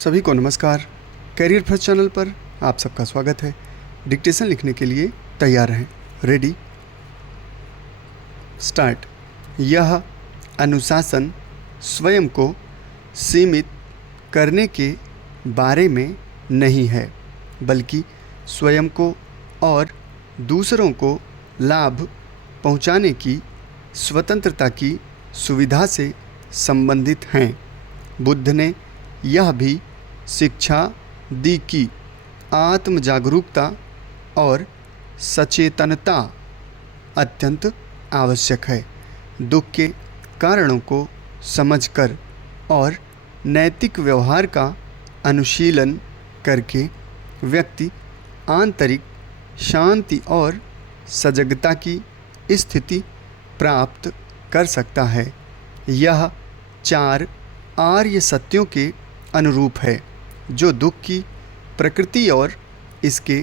सभी को नमस्कार। करियर फर्स्ट चैनल पर आप सबका स्वागत है। डिक्टेशन लिखने के लिए तैयार रहें। Ready start. यह अनुशासन स्वयं को सीमित करने के बारे में नहीं है, बल्कि स्वयं को और दूसरों को लाभ पहुंचाने की स्वतंत्रता की सुविधा से संबंधित हैं। बुद्ध ने यह भी शिक्षा दी कि आत्म जागरूकता और सचेतनता अत्यंत आवश्यक है। दुख के कारणों को समझकर और नैतिक व्यवहार का अनुशीलन करके व्यक्ति आंतरिक शांति और सजगता की स्थिति प्राप्त कर सकता है। यह 4 आर्य सत्यों के अनुरूप है, जो दुख की प्रकृति और इसके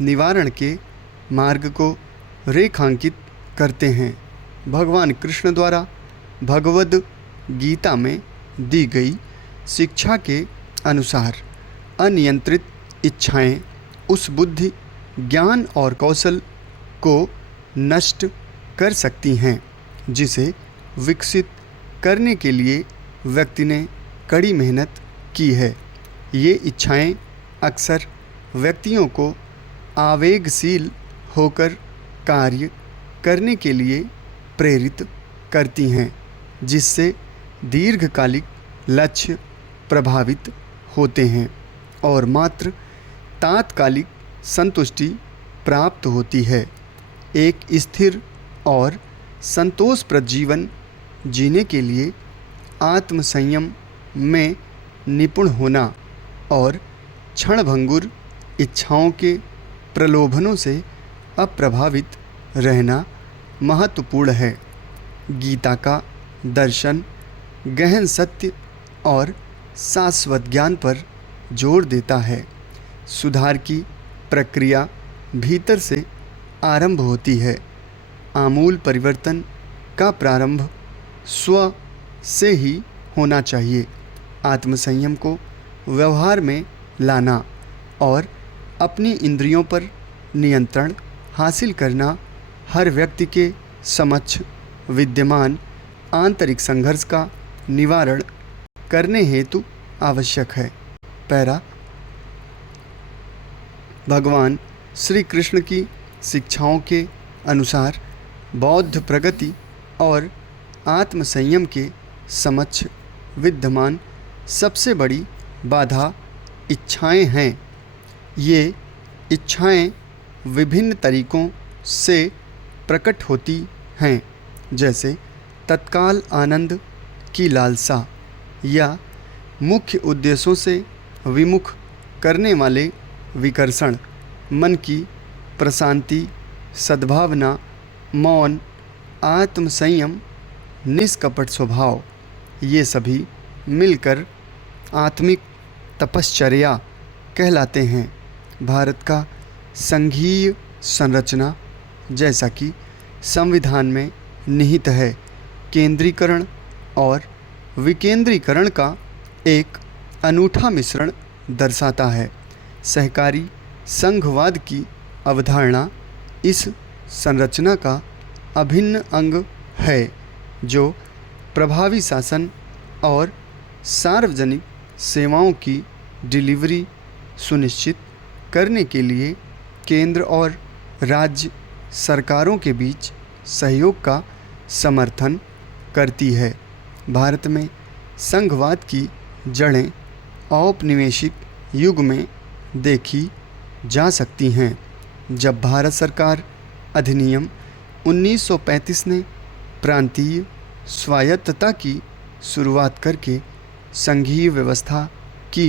निवारण के मार्ग को रेखांकित करते हैं। भगवान कृष्ण द्वारा भगवद गीता में दी गई शिक्षा के अनुसार अनियंत्रित इच्छाएं उस बुद्धि, ज्ञान और कौशल को नष्ट कर सकती हैं जिसे विकसित करने के लिए व्यक्ति ने कड़ी मेहनत की है। ये इच्छाएं अक्सर व्यक्तियों को आवेगशील होकर कार्य करने के लिए प्रेरित करती हैं, जिससे दीर्घकालिक लक्ष्य प्रभावित होते हैं और मात्र तात्कालिक संतुष्टि प्राप्त होती है। एक स्थिर और संतोषप्रद जीवन जीने के लिए आत्म संयम में निपुण होना और क्षणभंगुर इच्छाओं के प्रलोभनों से अप्रभावित रहना महत्वपूर्ण है। गीता का दर्शन गहन सत्य और शाश्वत ज्ञान पर जोर देता है। सुधार की प्रक्रिया भीतर से आरंभ होती है। आमूल परिवर्तन का प्रारंभ स्व से ही होना चाहिए। आत्मसंयम को व्यवहार में लाना और अपनी इंद्रियों पर नियंत्रण हासिल करना हर व्यक्ति के समक्ष विद्यमान आंतरिक संघर्ष का निवारण करने हेतु आवश्यक है। पैरा। भगवान श्री कृष्ण की शिक्षाओं के अनुसार बौद्ध प्रगति और आत्मसंयम के समक्ष विद्यमान सबसे बड़ी बाधा इच्छाएं हैं। ये इच्छाएं विभिन्न तरीकों से प्रकट होती हैं, जैसे तत्काल आनंद की लालसा या मुख्य उद्देश्यों से विमुख करने वाले विकर्षण, मन की प्रशांति, सद्भावना, मौन, आत्मसंयम, निष्कपट स्वभाव। ये सभी मिलकर आत्मिक तपश्चर्या कहलाते हैं। भारत का संघीय संरचना, जैसा कि संविधान में निहित है, केंद्रीकरण और विकेंद्रीकरण का एक अनूठा मिश्रण दर्शाता है। सहकारी संघवाद की अवधारणा इस संरचना का अभिन्न अंग है, जो प्रभावी शासन और सार्वजनिक सेवाओं की डिलीवरी सुनिश्चित करने के लिए केंद्र और राज्य सरकारों के बीच सहयोग का समर्थन करती है। भारत में संघवाद की जड़ें औपनिवेशिक युग में देखी जा सकती हैं, जब भारत सरकार अधिनियम 1935 ने प्रांतीय स्वायत्तता की शुरुआत करके संघीय व्यवस्था की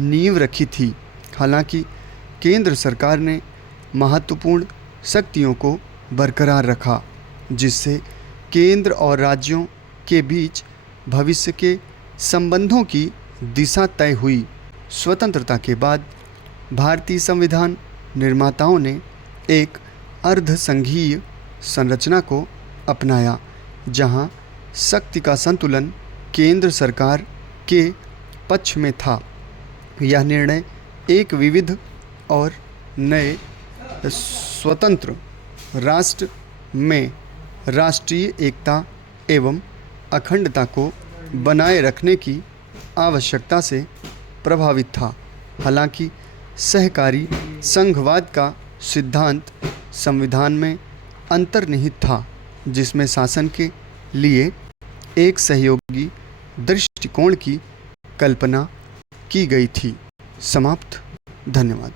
नींव रखी थी। हालांकि केंद्र सरकार ने महत्वपूर्ण शक्तियों को बरकरार रखा, जिससे केंद्र और राज्यों के बीच भविष्य के संबंधों की दिशा तय हुई। स्वतंत्रता के बाद भारतीय संविधान निर्माताओं ने एक अर्ध संघीय संरचना को अपनाया, जहां शक्ति का संतुलन केंद्र सरकार के पक्ष में था यह निर्णय एक विविध और नए स्वतंत्र राष्ट्र में राष्ट्रीय एकता एवं अखंडता को बनाए रखने की आवश्यकता से प्रभावित था। हालांकि सहकारी संघवाद का सिद्धांत संविधान में अंतर्निहित था, जिसमें शासन के लिए एक सहयोगी दृष्टिकोण की कल्पना की गई थी। समाप्त। धन्यवाद।